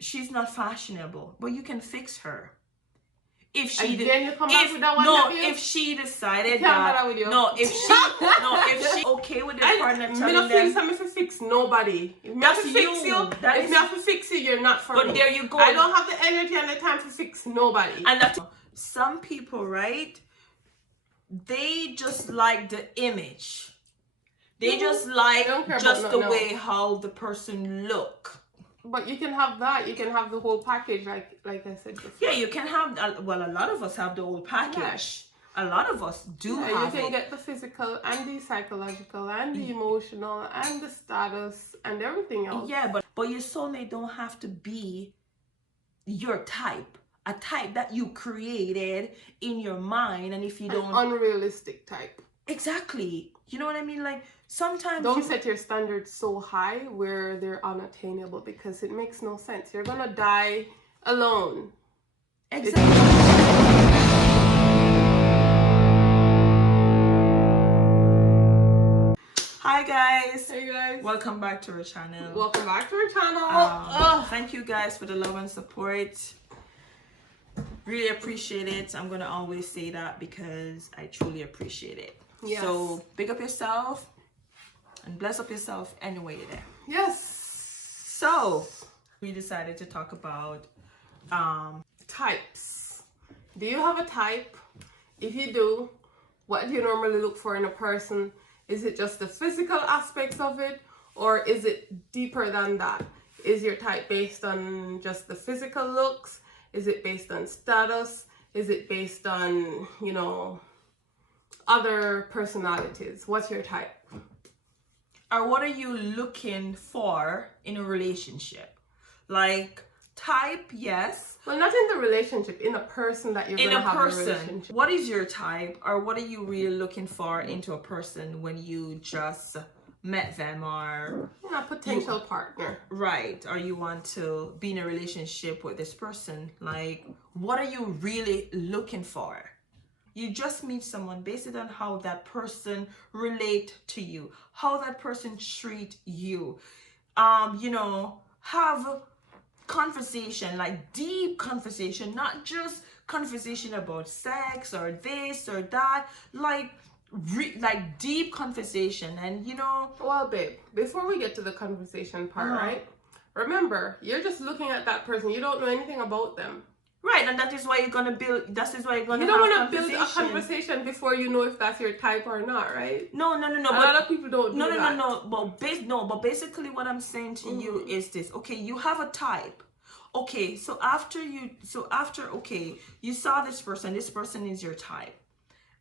she's not fashionable, but you can fix her. If she again, you come back with that one. No, if she decided that if she okay with the partner telling them, I'm to fix nobody. If me have to fix you, if me have to fix you, you're not for me. But there you go. I don't have the energy and the time to fix nobody. And that's some people, right? They just like the image. They just like just the way how the person look. But you can have that. You can have the whole package, like I said before. Yeah, you can have. Well, a lot of us have the whole package. Yeah. A lot of us do have it. You can get the physical and the psychological and the emotional and the status and everything else. Yeah, but your soulmate don't have to be your type. A type that you created in your mind, and if you don't, an unrealistic type. Exactly. You know what I mean? Like sometimes don't set your standards so high where they're unattainable, because it makes no sense. You're gonna die alone. Exactly. Hi guys. Hey guys. Welcome back to our channel. Welcome back to our channel. Thank you guys for the love and support. Really appreciate it. I'm gonna always say that because I truly appreciate it. Yes. So big up yourself and bless up yourself anyway you're there. Yes. So we decided to talk about types. Do you have a type? If you do, what do you normally look for in a person? Is it just the physical aspects of it, or is it deeper than that? Is your type based on just the physical looks? Is it based on status? Is it based on, you know, other personalities? What's your type? Or what are you looking for in a relationship? Like type, yes. Well, not in the relationship, in a person that you're going to have a relationship. What is your type, or what are you really looking for into a person when you just met them, or a potential partner, right? Or you want to be in a relationship with this person? Like, what are you really looking for? You just meet someone based on how that person relate to you, how that person treat you. You know, have conversation, like deep conversation, not just conversation about sex or this or that, like deep conversation. And you know, well babe, before we get to the conversation part, right, remember, you're just looking at that person. You don't know anything about them, right? And that is why you're gonna build, that is why you're gonna, you don't want to build a conversation before you know if that's your type or not, right? No, a lot of people don't do that. But basically what I'm saying to you is this. Okay, you have a type. Okay, so after you saw this person is your type.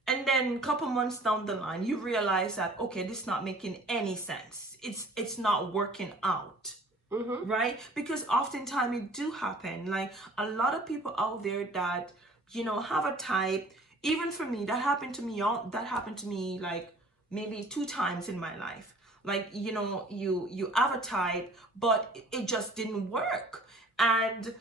And then a couple months down the line, you realize that, okay, this is not making any sense. It's not working out, right? Because oftentimes it do happen. Like a lot of people out there that, you know, have a type. Even for me, that happened to me like maybe 2 times in my life. Like, you know, you have a type, but it just didn't work. And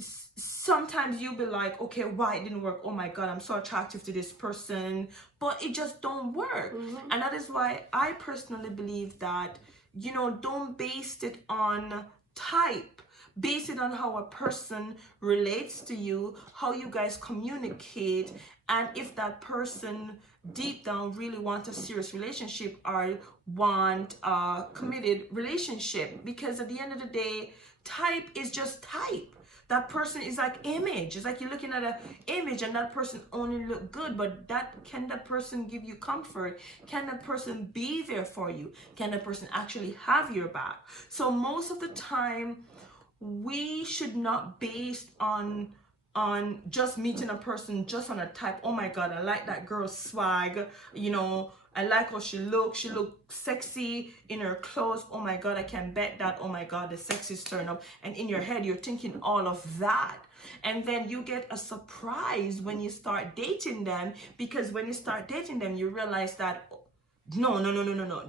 sometimes you'll be like, okay, why it didn't work? Oh my God, I'm so attractive to this person, but it just don't work. And that is why I personally believe that, you know, don't base it on type. Base it on how a person relates to you, how you guys communicate, and if that person deep down really wants a serious relationship or want a committed relationship. Because at the end of the day, type is just type. That person is like image. It's like you're looking at an image and that person only look good, but can that person give you comfort? Can that person be there for you? Can that person actually have your back? So most of the time, we should not base on just meeting a person just on a type. Oh my God, I like that girl's swag, you know, I like how she looks sexy in her clothes. Oh my God, I can bet that, oh my God, the sex is turned up. And in your head, you're thinking all of that. And then you get a surprise when you start dating them, because when you start dating them, you realize that, no,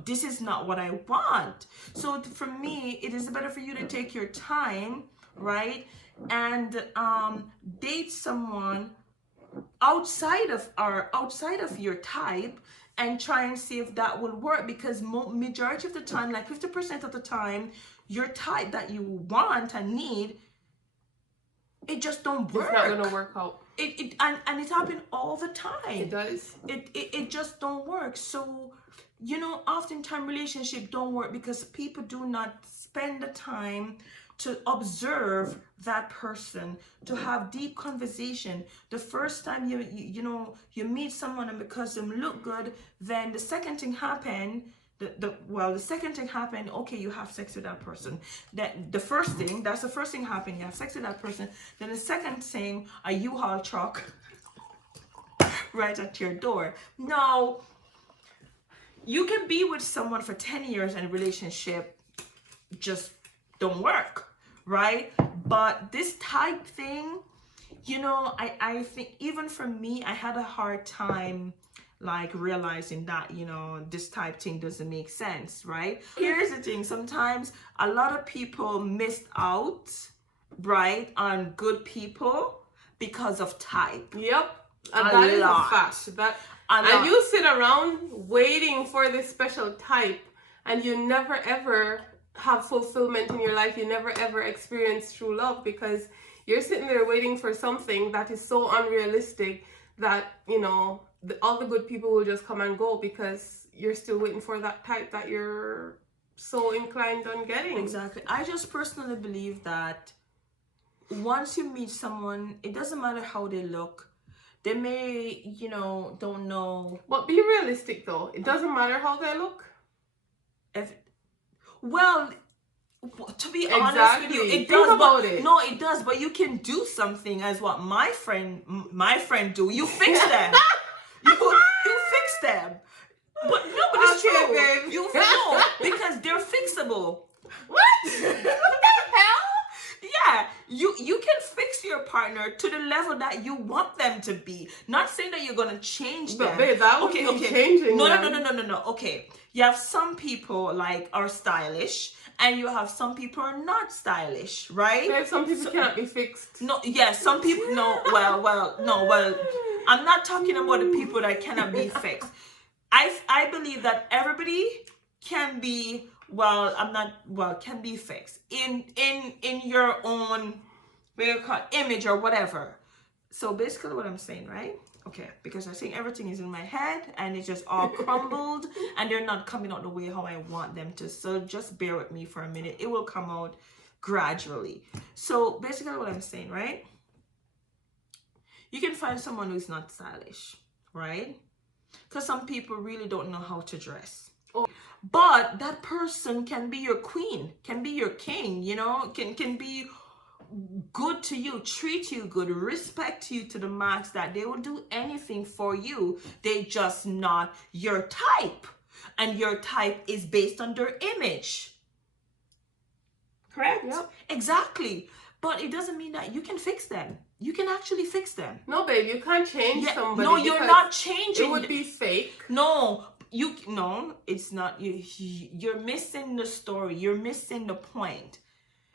this is not what I want. So for me, it is better for you to take your time, right? And date someone outside of your type, and try and see if that will work. Because majority of the time, like 50% of the time, your type that you want and need, it just don't work. It's not gonna work out. And it happens all the time. It does. It just don't work. So, you know, oftentimes relationship don't work because people do not spend the time to observe that person, to have deep conversation. The first time you meet someone and because them look good, then the second thing happen. The second thing happened, okay, you have sex with that person. That's the first thing happened, you have sex with that person. Then the second thing, a U-Haul truck right at your door. Now, you can be with someone for 10 years and relationship just don't work, right? But this type thing, you know, I think even for me, I had a hard time like realizing that, you know, this type thing doesn't make sense, right? Here's the thing, sometimes a lot of people missed out, right, on good people because of type. Yep. And that is a fact. And you sit around waiting for this special type and you never ever have fulfillment in your life. You never ever experience true love because you're sitting there waiting for something that is so unrealistic that, you know, all the good people will just come and go because you're still waiting for that type that you're so inclined on getting. Exactly. I just personally believe that once you meet someone, it doesn't matter how they look. They may, you know, don't know. But be realistic though. It doesn't matter how they look. Well, to be honest with you, it does. But no, it does. But you can do something as what my friend do. You fix them. you fix them. But no, but it's true. Babe. No, because they're fixable. What? What the hell? Yeah, you can fix your partner to the level that you want them to be. Not saying that you're gonna change them. But babe, that would be changing. No. Okay, you have some people like are stylish, and you have some people are not stylish, right? Babe, some people cannot be fixed. No, yeah, some people. No, well. I'm not talking about the people that cannot be fixed. I believe that everybody can be. Can be fixed in your own, what you call it, image or whatever. So basically what I'm saying, right? Okay, because I think everything is in my head and it's just all crumbled and they're not coming out the way how I want them to. So just bear with me for a minute. It will come out gradually. So basically what I'm saying, right? You can find someone who's not stylish, right? Because some people really don't know how to dress. But that person can be your queen, can be your king, you know, can be good to you, treat you good, respect you to the max, that they will do anything for you. They just not your type. And your type is based on their image. Correct? Yep. Exactly. But it doesn't mean that you can fix them. You can actually fix them. No, babe, you can't change somebody. No, you're not changing. It would be fake. No. It's not. You're missing the story. You're missing the point.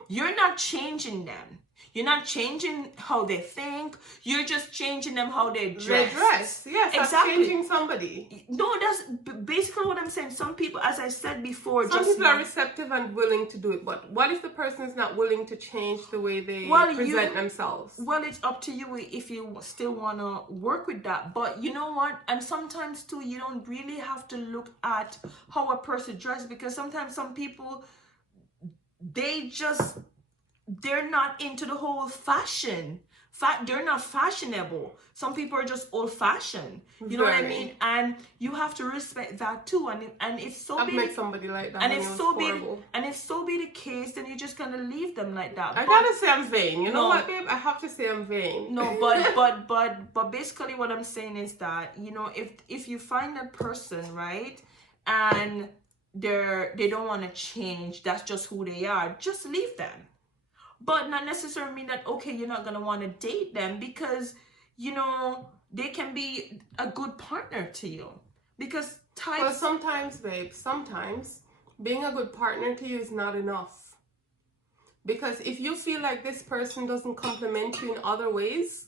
You're not changing them. You're not changing how they think. You're just changing them how they dress. They dress. Yes, exactly. That's changing somebody. No, that's basically what I'm saying. Some people, as I said before, some people are receptive and willing to do it. But what if the person is not willing to change the way they present themselves? Well, it's up to you if you still want to work with that. But you know what? And sometimes too, you don't really have to look at how a person dresses, because sometimes some people, they're not into the whole fashion. They're not fashionable. Some people are just old-fashioned. You know what I mean? And you have to respect that too. And if so I've met somebody like that. And if so be the case, then you just gonna leave them like that. I gotta say I'm vain. You know what, babe? I have to say I'm vain. No, but basically what I'm saying is that, you know, if you find a person, right, and they don't want to change, that's just who they are, just leave them. But not necessarily mean that, okay, you're not going to want to date them, because, you know, they can be a good partner to you. Because Well, sometimes, babe, sometimes being a good partner to you is not enough. Because if you feel like this person doesn't compliment you in other ways,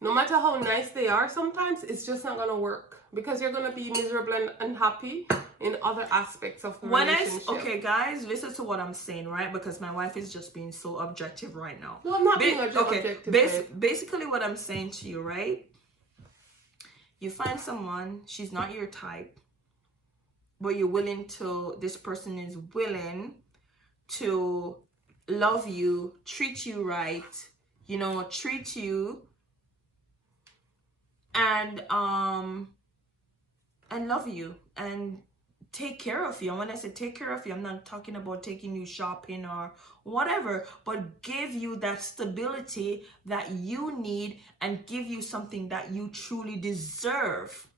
no matter how nice they are, sometimes it's just not going to work. Because you're going to be miserable and unhappy in other aspects of the relationship. Okay, guys, listen to what I'm saying, right? Because my wife is just being so objective right now. No, I'm not being objective. Basically, what I'm saying to you, right? You find someone, she's not your type, but this person is willing to love you, treat you right, treat you and love you and take care of you. And when I say take care of you, I'm not talking about taking you shopping or whatever, but give you that stability that you need and give you something that you truly deserve.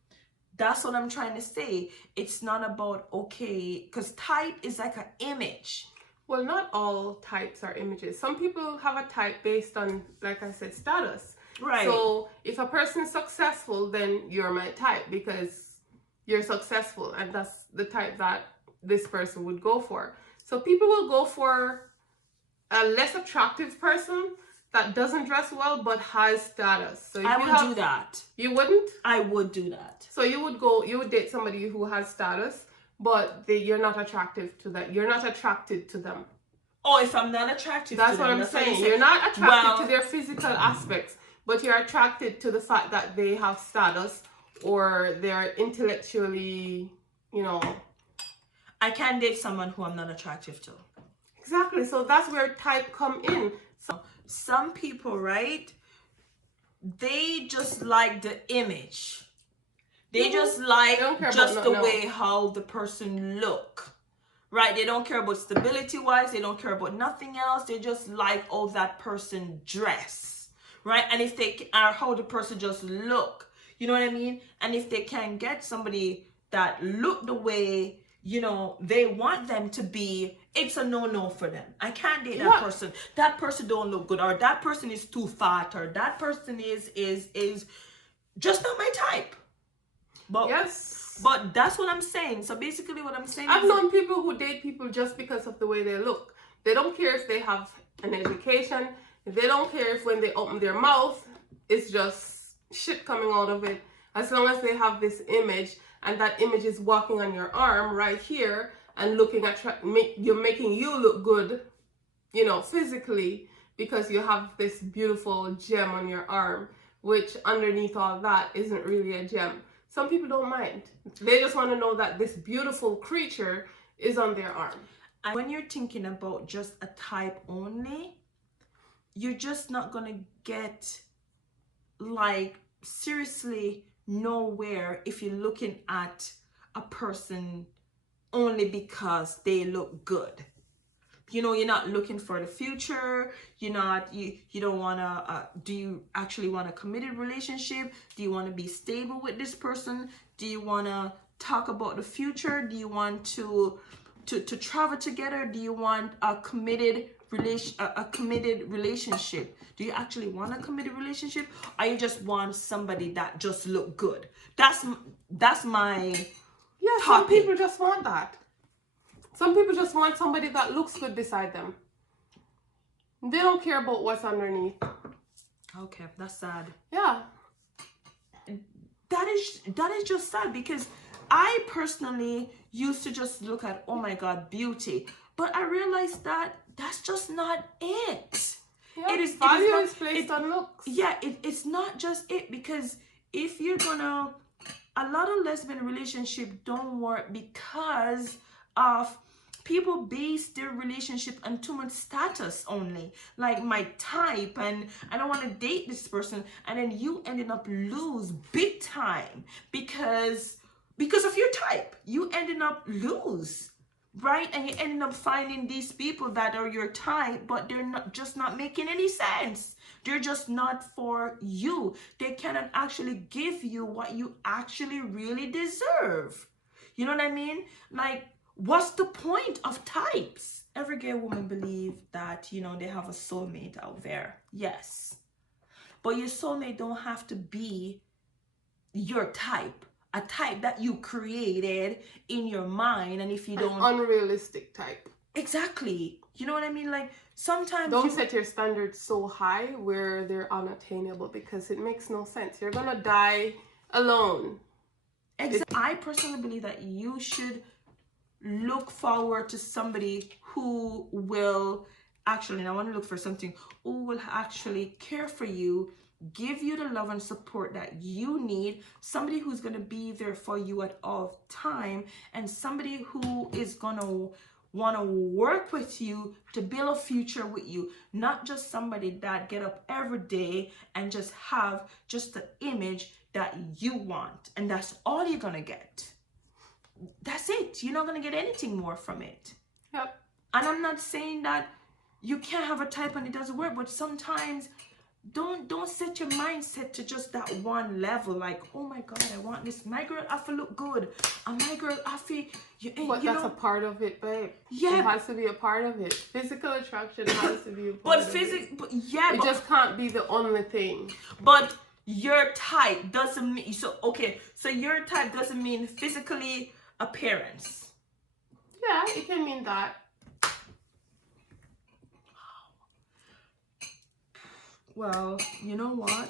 That's what I'm trying to say. It's not about, okay, because type is like an image. Well, not all types are images. Some people have a type based on, like I said, status. Right. So if a person is successful, then you're my type because you're successful, and that's the type that this person would go for. So people will go for a less attractive person that doesn't dress well but has status. So I would do that. You wouldn't? I would do that. So you would date somebody who has status, but you're not attractive to that. You're not attracted to them. Oh, if I'm not attracted to them. That's what I'm saying. You're not attracted to their physical aspects, but you're attracted to the fact that they have status or they're intellectually, I can't date someone who I'm not attractive to. Exactly. So that's where type come in. So some people, right, they just like the image. They just like just the way how the person look, right? They don't care about stability wise. They don't care about nothing else. They just like how that person dress, right? And if they are how the person just look, you know what I mean? And if they can get somebody that look the way, they want them to be, it's a no-no for them. I can't date that person. That person don't look good, or that person is too fat, or that person is just not my type. But yes, but that's what I'm saying. So basically what I'm saying I've known people who date people just because of the way they look. They don't care if they have an education. They don't care if when they open their mouth, it's just shit coming out of it. As long as they have this image, and that image is walking on your arm right here and looking at you're making you look good, physically, because you have this beautiful gem on your arm, which underneath all that isn't really a gem. Some people don't mind. They just want to know that this beautiful creature is on their arm. And when you're thinking about just a type only, you're just not going to get, seriously nowhere if you're looking at a person only because they look good. You're not looking for the future. You don't want to, do you actually want a committed relationship? Do you want to be stable with this person? Do you want to talk about the future? Do you want to travel together? Do you want a committed relationship? Do you actually want a committed relationship? Or you just want somebody that just look good? That's my topic. Some people just want that. Some people just want somebody that looks good beside them. They don't care about what's underneath. Okay, that's sad. Yeah. That is just sad, because I personally used to just look at, oh my God, beauty. But I realized that that's just not it. Yeah, value is placed on looks. Yeah, it's not just it, because if you're gonna, a lot of lesbian relationships don't work because of people base their relationship on too much status only, like my type, and I don't want to date this person, and then you ended up lose big time because of your type. You ended up lose, right? And you ended up finding these people that are your type, but they're not making any sense. They're just not for you. They cannot actually give you what you actually really deserve. You know what I mean? What's the point of types? Every gay woman believes that, they have a soulmate out there. Yes. But your soulmate don't have to be your type. A type that you created in your mind. And if you don't... An unrealistic type. Exactly. You know what I mean? Sometimes... Don't set your standards so high where they're unattainable, because it makes no sense. You're going to die alone. Exactly. I personally believe that you should look forward to somebody who will actually, and I want to look for something who will actually care for you, give you the love and support that you need, somebody who's going to be there for you at all time, and somebody who is going to want to work with you to build a future with you, not just somebody that get up every day and just have just the image that you want, and that's all you're going to get. That's it. You're not going to get anything more from it. Yep. And I'm not saying that you can't have a type and it doesn't work, but sometimes don't set your mindset to just that one level. Like, oh my God, I want this. My girl, I feel look good. And my girl, I feel but that's a part of it, babe. Yeah, it has to be a part of it. Physical attraction has to be a part but of it. But yeah, it just can't be the only thing. But your type doesn't mean so your type doesn't mean physically appearance. Yeah, it can mean that. Well, you know what?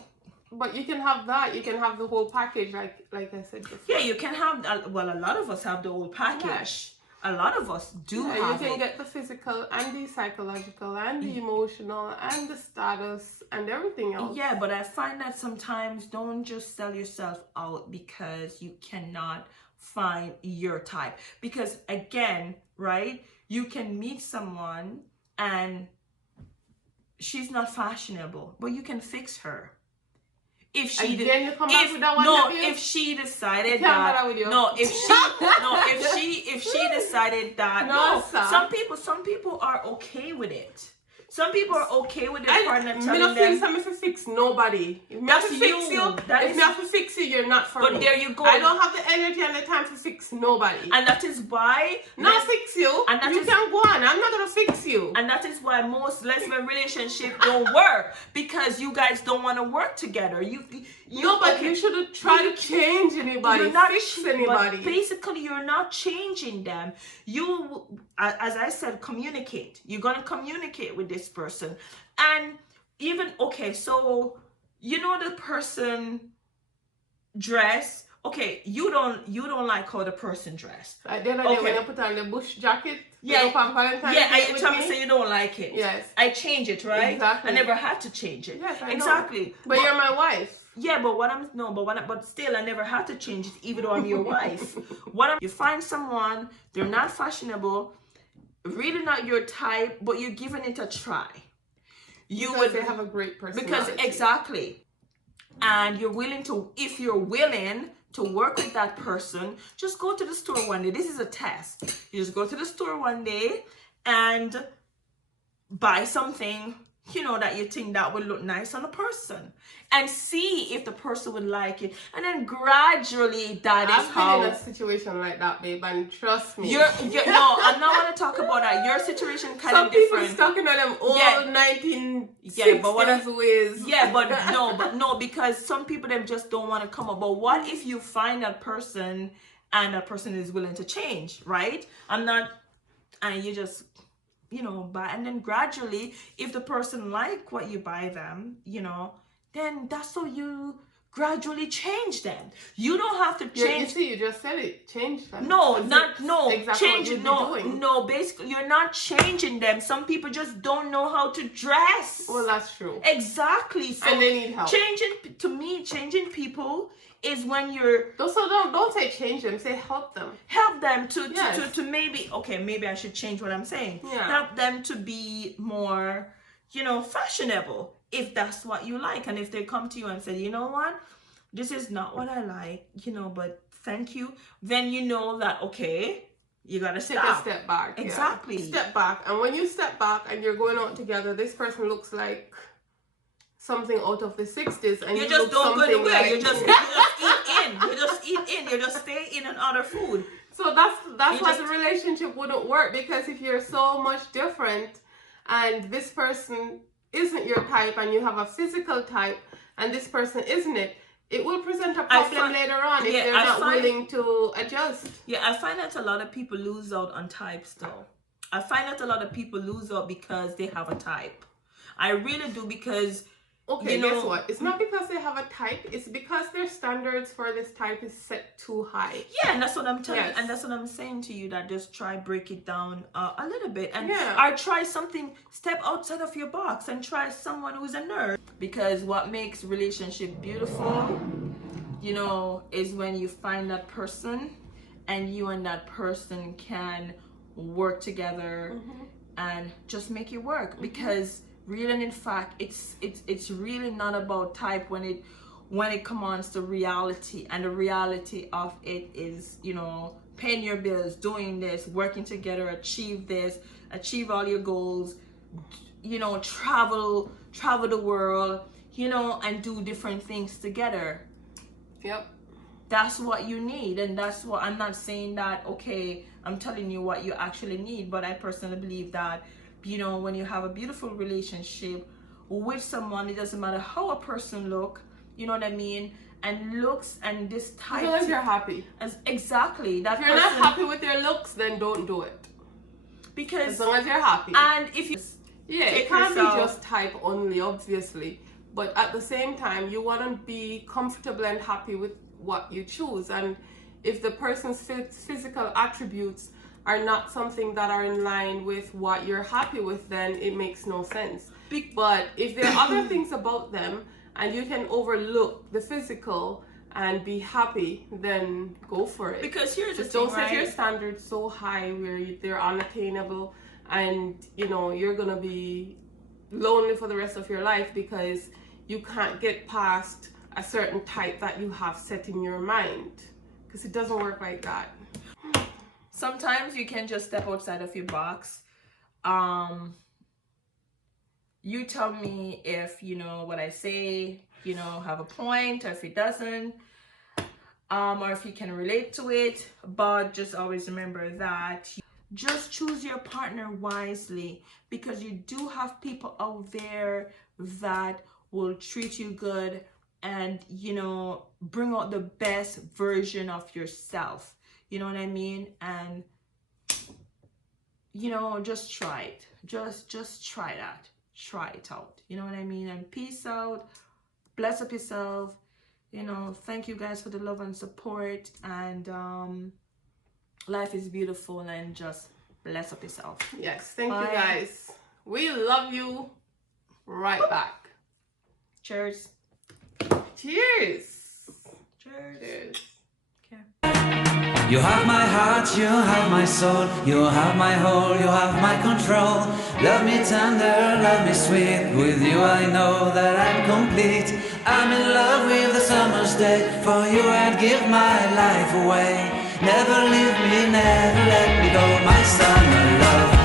But you can have that. You can have the whole package, like I said before. Yeah, you can have. Well, a lot of us have the whole package. Yeah. A lot of us do have you can get the physical and the psychological and the emotional and the status and everything else. Yeah, but I find that sometimes don't just sell yourself out because you cannot find your type. Because again, right, you can meet someone and she's not fashionable, but you can fix her. If she if she decided that if she decided that some people are okay with it. Some people are okay with their partner telling them. I'm to fix nobody. That's you. If me have to fix you, you're not for me. But there you go. I don't have the energy and the time to fix nobody. And that is why. Not fix you. And that you can go on. I'm not gonna fix you. And that is why most lesbian relationships don't work, because you guys don't want to work together. You shouldn't try to change anybody. You're not fix anybody. But basically, you're not changing them. You, as I said, communicate. You're gonna communicate with this person, and even so the person dress. Okay, you don't like how the person dressed. Like the other day when you put on the bush jacket. Yeah, you tell me say you don't like it. Yes, I change it, right? Exactly. I never had to change it. Yes, I exactly. Know. But you're my wife. Yeah, but still, I never had to change it, even though I'm your wife. You find someone, they're not fashionable, really not your type, but you're giving it a try. They have a great personality. Exactly. And you're willing to, if you're willing to work with that person, just go to the store one day. This is a test. You just go to the store one day and buy something, that you think that would look nice on a person, and see if the person would like it. And then gradually I've been in a situation like that, babe, and trust me. No, I'm not want to talk about that. Your situation kind of different. Some people stuck in them old 1960s ways. Yeah, but no, because some people them just don't want to come up. But what if you find that person and that person is willing to change, right? And you just buy, and then gradually, if the person like what you buy them, then that's how you gradually change them. You don't have to change. You just said it. Change them. Basically, you're not changing them. Some people just don't know how to dress. Well, that's true. Exactly. So and they need help. Changing people is when you're. So don't say change them. Say help them. Help them to maybe I should change what I'm saying. Yeah. Help them to be more, fashionable, if that's what you like. And if they come to you and say, you know what, this is not what I like, but thank you, then you know that, okay, you gotta take a step back. Exactly. Yeah. Step back. And when you step back and you're going out together, this person looks like something out of the 60s, and you just don't go anywhere. You just eat in. You just stay in and order food. So that's why the relationship wouldn't work, because if you're so much different and this person isn't your type, and you have a physical type and this person isn't it will present a problem later on if they're not willing to adjust. Yeah, I find that a lot of people lose out on types though. I find that a lot of people lose out because they have a type. I really do, because Okay, guess what? It's not because they have a type. It's because their standards for this type is set too high. Yeah, and that's what I'm telling you, and that's what I'm saying to you, that just try break it down a little bit, and or try something, step outside of your box and try someone who's a nerd. Because what makes relationship beautiful, you know, is when you find that person and you and that person can work together and just make it work. Because really and in fact, it's really not about type when it comes to reality. And the reality of it is, you know, paying your bills, doing this, working together, achieve this, achieve all your goals, you know, travel the world, you know, and do different things together. Yep. That's what you need. And that's what, I'm not saying that, okay, I'm telling you what you actually need, but I personally believe that, you know, when you have a beautiful relationship with someone, it doesn't matter how a person look, you know what I mean, and looks and this type. As long as you're happy. Exactly. That if you're not happy with your looks, then don't do it. Because as long as you're happy. And if you it can't be just type only, obviously, but at the same time, you want to be comfortable and happy with what you choose. And if the person's physical attributes are not something that are in line with what you're happy with, then it makes no sense. But if there are other things about them and you can overlook the physical and be happy, then go for it. Because here's just the thing, don't set your standards so high where they're unattainable, and you know you're gonna be lonely for the rest of your life because you can't get past a certain type that you have set in your mind, because it doesn't work like that. Sometimes you can just step outside of your box. You tell me if, you know, what I say, you know, have a point, or if it doesn't, or if you can relate to it. But just always remember that just choose your partner wisely, because you do have people out there that will treat you good and, you know, bring out the best version of yourself. You know what I mean? And, you know, just try it. Just try that. Try it out. You know what I mean? And peace out. Bless up yourself. You know, thank you guys for the love and support. And life is beautiful, and just bless up yourself. Yes, thank you guys. We love you. Right back. Cheers. Cheers. Cheers. Okay. You have my heart, you have my soul, you have my whole, you have my control. Love me tender, love me sweet, with you I know that I'm complete. I'm in love with the summer's day, for you I'd give my life away. Never leave me, never let me go, my summer love.